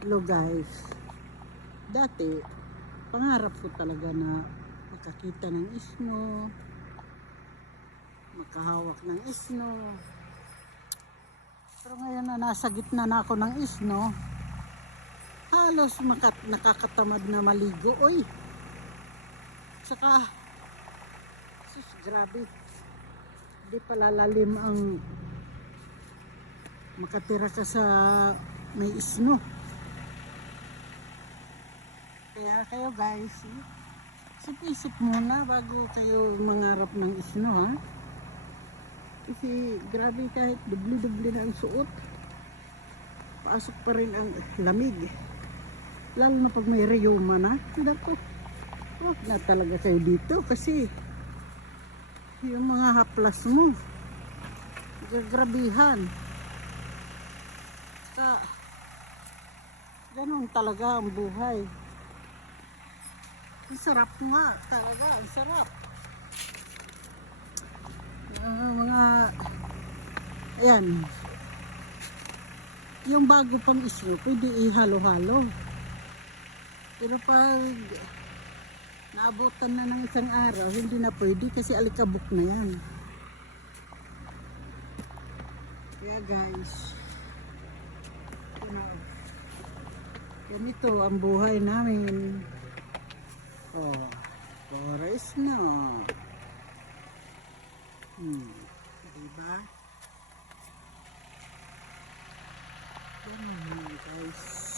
Hello guys, dati pangarap ko talaga na makakita ng isno, makahawak ng isno. Pero ngayon na nasa gitna na ako ng isno, halos nakakatamad na maligo. Oy, saka sus, grabe, di palalalim ang makatira ka sa may isno. Kaya kayo guys, isip-isip muna bago kayo mangarap ng isno, ha? Kasi grabe, kahit dubli-dubli na ang suot, pasok pa rin ang lamig. Lalo na pag may rayuma na. Dako, wag na talaga kayo dito kasi yung mga haplas mo gagrabihan. Ganun talaga ang buhay. Ang sarap nga talaga, ang sarap. Ayan, yung bago pang isno pwede ihalo-halo, pero pag naabutan na ng isang araw, hindi na pwede kasi alikabok na yan. Kaya guys, ganito ang buhay namin. Oh, pura isno. Diba? Ganun guys.